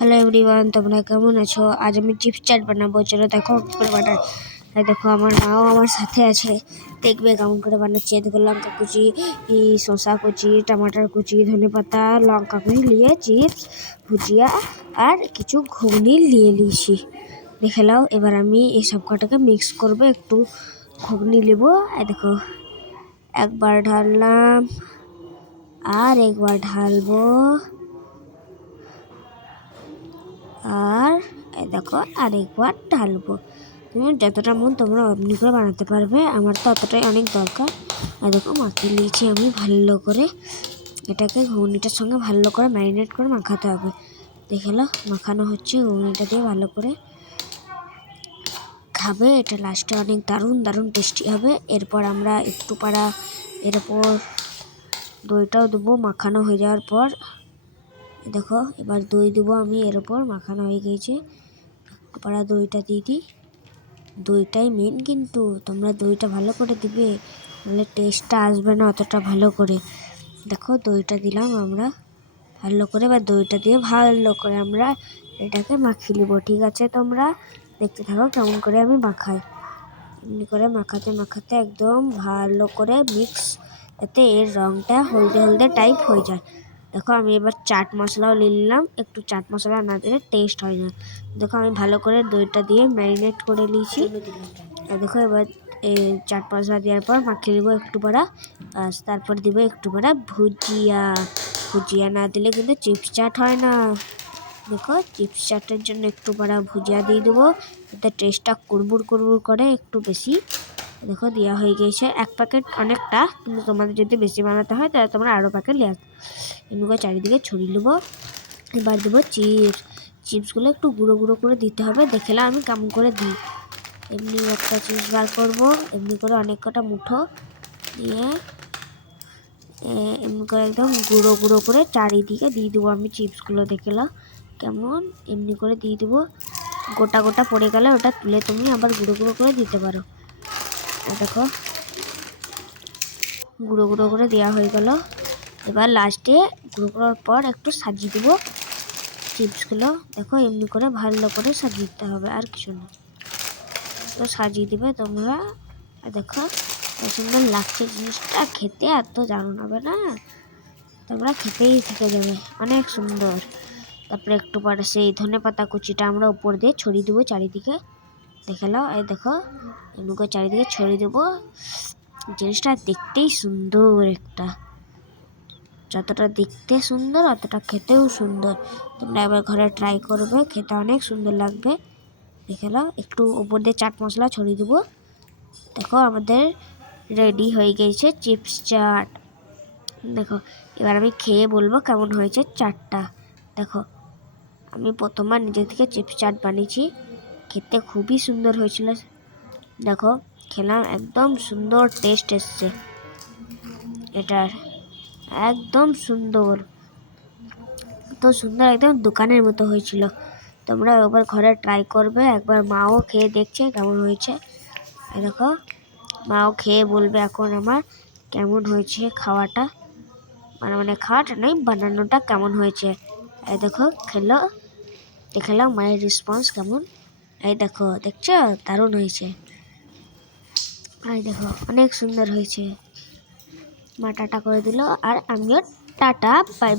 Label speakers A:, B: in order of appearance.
A: Hello everyone তোমরা কেমন আছো? আজ আমি চিপস চাট বানাবো। চলো দেখো করে বানাই এই দেখো, আমার মাও আমার সাথে আছে। দেখবে কেমন করে বানাচ্ছি। দেখো, লঙ্কা কুচি শসা কুচি, টমাটার কুচি, ধনে পাতা, লঙ্কা কুচি নিয়ে চিপস ভুজিয়া আর কিছু ঘুগনি নিয়ে নিয়েছি। দেখে নাও, এবার আমি এই সব কটাকে মিক্স করব। একটু ঘুগনি নেব। আর দেখো, একবার ঢাললাম, আর একবার ঢালবো। আর দেখো আরেকবার ঢালবো। তুমি যতটা মন তোমরা অমনি করে বানাতে পারবে, আমার তো অতটাই অনেক দরকার। আর দেখো মাখিয়ে নিয়েছি আমি ভালো করে। এটাকে ঘুগনিটার সঙ্গে ভালো করে ম্যারিনেট করে মাখাতে হবে। দেখে মাখানো হচ্ছে ঘুগনিটা দিয়ে ভালো করে। খাবে, এটা লাস্টে অনেক দারুণ দারুণ টেস্টি হবে। এরপর আমরা একটু পাড়া এরপর দইটাও দেবো। মাখানো হয়ে যাওয়ার পর দেখো, এবার দই দেবো আমি, এর ওপর মাখানো হয়ে গিয়েছে। পাড়া দইটা দিয়ে দিই। দইটাই মেন কিন্তু, তোমরা দইটা ভালো করে দিবে নাহলে টেস্টটা আসবে না অতটা ভালো করে। দেখো, দইটা দিলাম আমরা, ভালো করে। বা দইটা দিয়ে ভালো করে আমরা এটাকে মাখিয়ে নেব, ঠিক আছে তোমরা? দেখতে থাকো কেমন করে আমি মাখাই। এমনি করে মাখাতে মাখাতে একদম ভালো করে মিক্স যাতে এর রঙটা হলদে হলদে টাইপ হয়ে যায়। দেখো আমি এবার চাট মশলাও নিয়ে নিলাম। একটু চাট মশলা না দিলে টেস্ট হয় না। দেখো আমি ভালো করে দইটা দিয়ে ম্যারিনেট করে নিয়েছি। দেখো এবার এই চাট মশলা দেওয়ার পর মাখিয়ে দেবো একটু ব্যাস তারপর দিব একটু পরা ভুজিয়া। ভুজিয়া না দিলে কিন্তু চিপস চাট হয় না। দেখো চিপস চাটের জন্য একটু পরা ভুজিয়া দিয়ে দেবো। এতে টেস্টটা কুড়মুড় কুড়মুড় করে একটু বেশি। দেখো, দেওয়া হয়ে গিয়েছে এক প্যাকেট অনেকটা। কিন্তু তোমাদের যদি বেশি বানাতে হয়, তাহলে তোমরা আরও প্যাকেট নিয়ে এমনি চারিদিকে ছড়িয়ে নেব এবার দেবো চিপস চিপসগুলো একটু গুঁড়ো গুঁড়ো করে দিতে হবে। দেখলাম আমি কেমন করে দিই। এমনি একটা চিপস বার করব। এমনি করে অনেক কটা মুঠো দিয়ে এমনি করে একদম গুঁড়ো গুঁড়ো করে চারিদিকে দিয়ে দেবো আমি চিপসগুলো দেখলাম কেমন। এমনি করে দিয়ে দেবো। গোটা গোটা পড়ে গেলে ওটা তুলে তুমি আবার গুঁড়ো গুঁড়ো করে দিতে পারো। দেখো। গুঁড়ো গুঁড়ো করে দেওয়া হয়ে গেল। এবার লাস্টে গুঁড়ো করার পর একটু সাজিয়ে দেবো। চিপসগুলো দেখো, এমনি করে ভালো করে সাজিয়ে দিতে হবে, আর কিছু না। তো সাজিয়ে দেবে তোমরা। দেখো কত সুন্দর লাগছে জিনিসটা। খেতে আর তো জানো হবে না? তোমরা খেতেই থেকে যাবে। অনেক সুন্দর। তারপরে একটু পরে সেই ধনে পাতা কুচিটা আমরা উপর দিয়ে ছড়িয়ে দেবো চারিদিকে। দেখে নাও। এই দেখো করে চারিদিকে ছড়িয়ে দেবো। জিনিসটা দেখতেই সুন্দর একটা। যতটা দেখতে সুন্দর, অতটা খেতেও সুন্দর। তোমরা একবার ঘরে ট্রাই করবে, খেতে অনেক সুন্দর লাগবে। দেখে নাও, একটু উপর দিয়ে চাট মশলা ছড়িয়ে দেবো। দেখো, আমাদের রেডি হয়ে গেছে চিপস চাট। দেখো, এবার আমি খেয়ে বলব কেমন হয়েছে চাটটা। দেখো, আমি প্রথমবার নিজে থেকে চিপস চাট বানিয়েছি। খেতে খুবই সুন্দর হয়েছিল। দেখো খেলাম একদম সুন্দর টেস্ট এসছে। এটার একদম সুন্দর। তো সুন্দর একদম দোকানের মতো হয়েছিল। তোমরা একবার ঘরে ট্রাই করবে, একবার মাও খেয়ে দেখছে কেমন হয়েছে। দেখো, মাও খেয়ে বলবে এখন আমার কেমন হয়েছে খাওয়াটা। মানে মানে খাওয়াটা নয় বানানোটা কেমন হয়েছে। এই দেখো, খেলো। দেখলাম মায়ের রেসপন্স কেমন। এই দেখো, দেখছ? দারুণ হয়েছে। এই দেখো, অনেক সুন্দর হয়েছে। মা টাটা করে দিল, আর আমিও টাটা বাই।